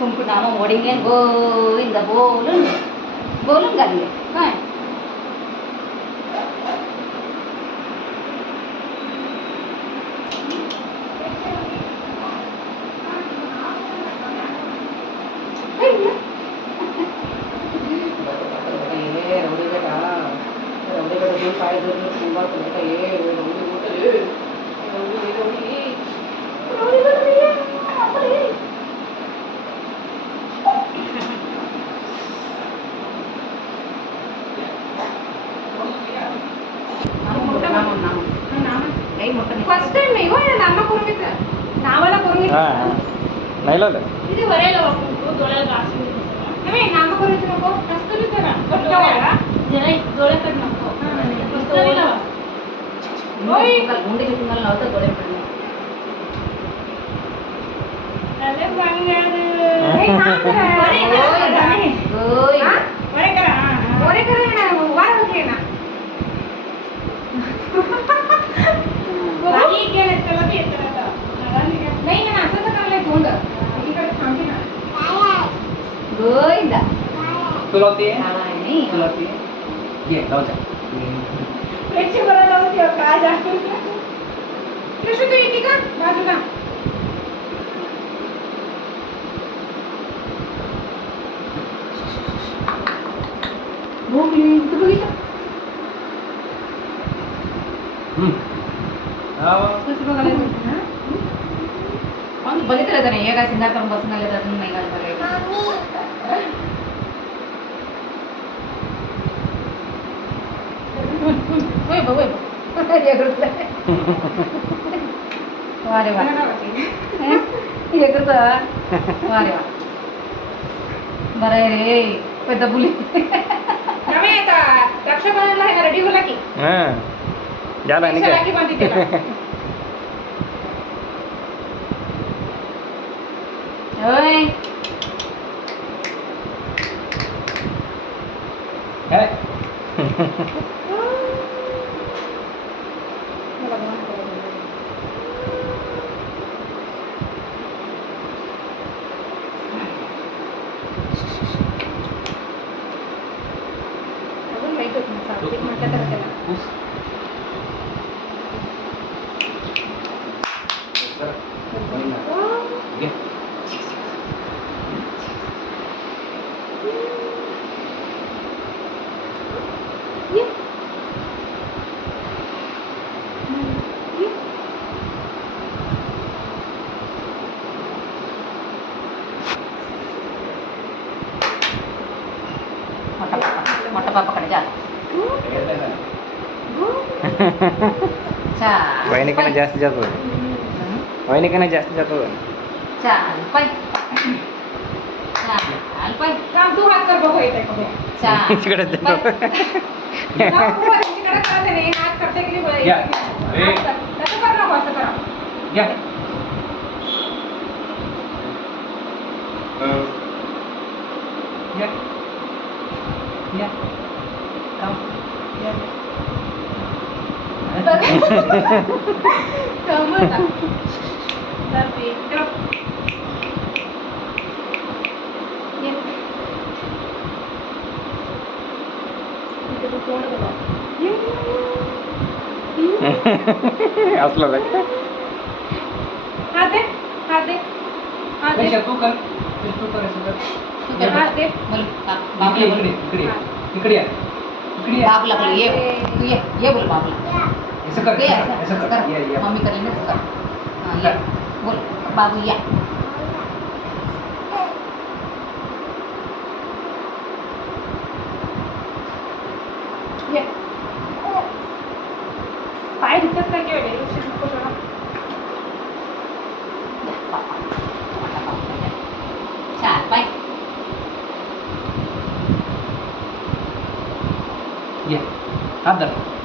कुंकुटामा मोडिंगे गोविंद बोलून बोलून घालले काय फर्स्ट टाइम नाही हो नामा करून घेतलं नावाला करून घेतलं नाही लावलं किती वरायला वापरू डोळ्याला ग्लास नाही नामा करून घेतलं नको कस्तुरी करा डोळ्याला जरा डोळ्याकडे नको कस्तुरी लावा ओय गुंडे घेऊन मला लावता डोळे पडले अरे बंगार हे काम करा ओय वरे करा ना वार होते ना बाकी गेले त्याला ते येत आता नाही ना असं तर करायला तोंड इकडे थांबते ना गोइंदा तुला होती नाही तुला होती ये लाव जा प्रेक्षक बरं लावून ठेव काय जा कृष्ण तू येते का बाजूला भोगली तू बघितलं कसं बघायला ना पण बघितलं तर नाही एका सिंगार करून बसून आले तर नाही घाल वारे वा हे करत वारे वा बरं आहे रे पेद्दा बुली रक्षाबंधनला आहे ना रेडी होला की झाला नाही राखी बांधली त्याला ओय अजून माहित होत नाही सावलीत म्हटलं तर त्याला मोठा पापाकडे जा वहिनीकडे जास्त जातो वहिनीकडे जास्त जातो चाल पाय चाल पाय काम तू हात कर बघू येते का चाल तिकडे जातो तिकडे करते नाही हात करते की नाही या कसं कर नको असं करा या या काम या Kamala tapi drop ya itu keluar dulu ya असलं लागतं हाते हाते हाते तू कर असं कर हाते इकडे इकडे इकडे या इकडे या बाबला बोल ये बोल बाबला ऐसा कर ऐसा कर ये मम्मी करेंगे तो कर हां ये बोल बाबू या ये पाय दुखत नाही केवढे उशीर नको जरा चाल पाय ये हात धर